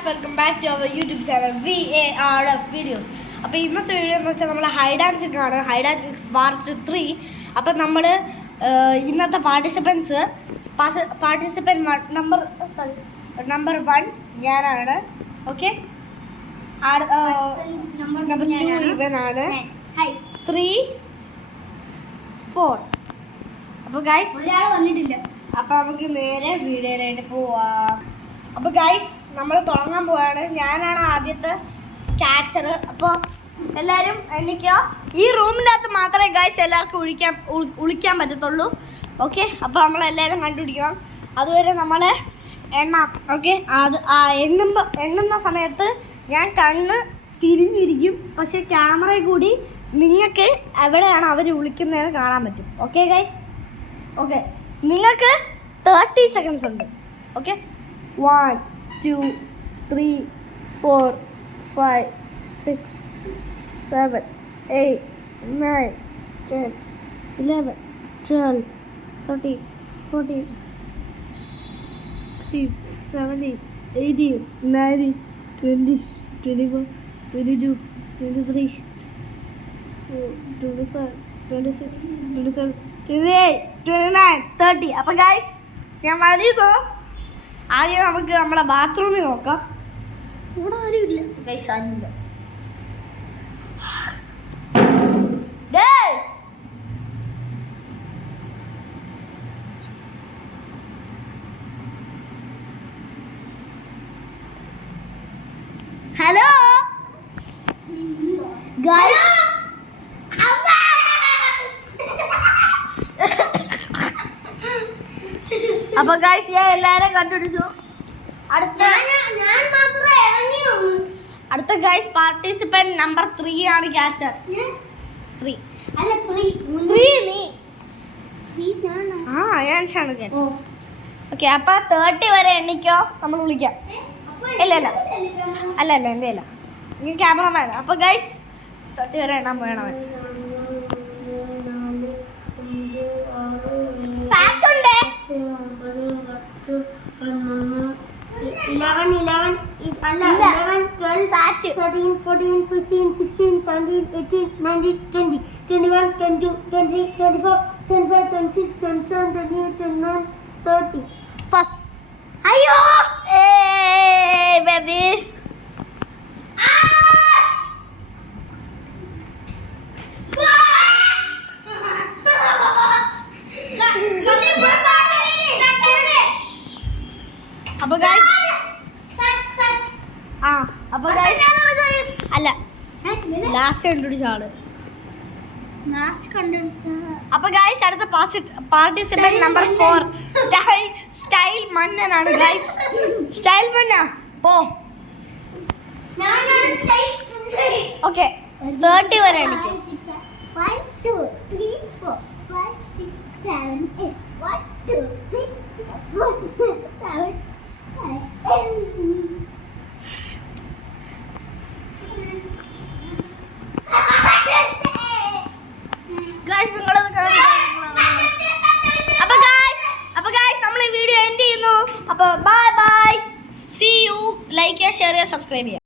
Guys, welcome back to our YouTube channel VARS videos. അപ്പോൾ ഇന്നത്തെ video എന്ന് വെച്ചാൽ നമ്മൾ ഹൈഡ് ആൻഡ് സീക്ക് ആണ്, ഹൈഡ് ആൻഡ് സീക്ക് പാർട്ട് 3. അപ്പം നമ്മൾ ഇന്നത്തെ പാർട്ടിസിപ്പൻറ്റ് നമ്പർ 1 ഞാനാണ്. ഓക്കെ, നമ്പർ 2 ഇവനാണ്, 3, 4. അപ്പോൾ ഗായ്സ് ഒരാൾ വന്നിട്ടില്ല. അപ്പോൾ നമുക്ക് നേരെ വീഡിയോയിലായിട്ട് പോവാം. അപ്പോൾ ഗൈസ് നമ്മൾ തുടങ്ങാൻ പോവാണ്. ഞാനാണ് ആദ്യത്തെ ക്യാച്ചർ. അപ്പോൾ എല്ലാവരും എണ്ണിക്കോ. ഈ റൂമിൻ്റെ അകത്ത് മാത്രമേ ഗൈസ് എല്ലാവർക്കും ഒളിക്കാൻ പറ്റത്തുള്ളൂ. ഓക്കെ, അപ്പോൾ നമ്മളെല്ലാവരും കണ്ടുപിടിക്കണം. അതുവരെ നമ്മൾ എണ്ണാം. ഓക്കെ, എണ്ണുന്ന സമയത്ത് ഞാൻ കണ്ണ് തിരിഞ്ഞിരിക്കും, പക്ഷേ ക്യാമറയിൽ കൂടി നിങ്ങൾക്ക് എവിടെയാണ് അവർ വിളിക്കുന്നതെന്ന് കാണാൻ പറ്റും. ഓക്കെ ഗൈസ്, ഓക്കെ, നിങ്ങൾക്ക് 30 സെക്കൻഡ്സ് ഉണ്ട്. ഓക്കെ, 1, 2, 3, 4, 5, 6, 7, 8, 9, 10, 11, 12, 13, 14, 16, 17, 18, 19, 20, 21, 22, 23, 25, 26, 27, 28, 29, 30. അപ്പം ഗൈസ് ഞാൻ പറയുന്നു, ആദ്യം നമുക്ക് നമ്മളെ ബാത്റൂമിൽ നോക്കാം. ഇവിടെ ആരുമില്ല ഗൈസ്, ആരുമില്ല. ഹലോ ഗൈസ്, അപ്പൊ ഗൈസ് ഞാൻ എല്ലാരും കണ്ടുപിടിച്ചു. അടുത്ത ഗൈസ് പാർട്ടിസിപ്പന്റ് നമ്പർ 3 ആണ് ക്യാച്ചർ. 3 ഞാനാണ് ക്യാച്ചർ. ഓക്കെ, അപ്പൊ 30 വരെ എണ്ണിക്കോ, നമ്മൾ വിളിക്കാം. ഇല്ല അല്ല എൻ്റെ അല്ല, നീ ക്യാമറമാൻ. അപ്പൊ ഗൈസ് 30 വരെ എണ്ണാൻ വേണം. ഫാക്ട് ഉണ്ട്. 11 is 11, 12, 13, 14, 15, 16, 17, 18, 19, 20, 21, 22, 23, 24, 25, 26, 27, 28, 29, 30. First. Ayo! Hey, baby. അപ്പൊ ഗൈസ് അല്ല, ലാസ്റ്റ് കണ്ടുപിടിച്ച ആള്. അപ്പൊ ഗൈസ് അടുത്ത പാർട്ടിസിപ്പന്റ് നമ്പർ 4 സ്റ്റൈൽ മന്നനാണ് ഗൈസ്. സ്റ്റൈൽ മന്ന പോ. ഓക്കെ, 30 വരെ എനിക്ക്. 1, 2, 3, 4, 5, 6, 7, 8. 1, 2, 3, 4, 7, 8. അപ്പോൾ bye bye, see you. Like ചെയ്യുക, ഷെയർ ചെയ്യുക, സബ്സ്ക്രൈബ് ചെയ്യുക.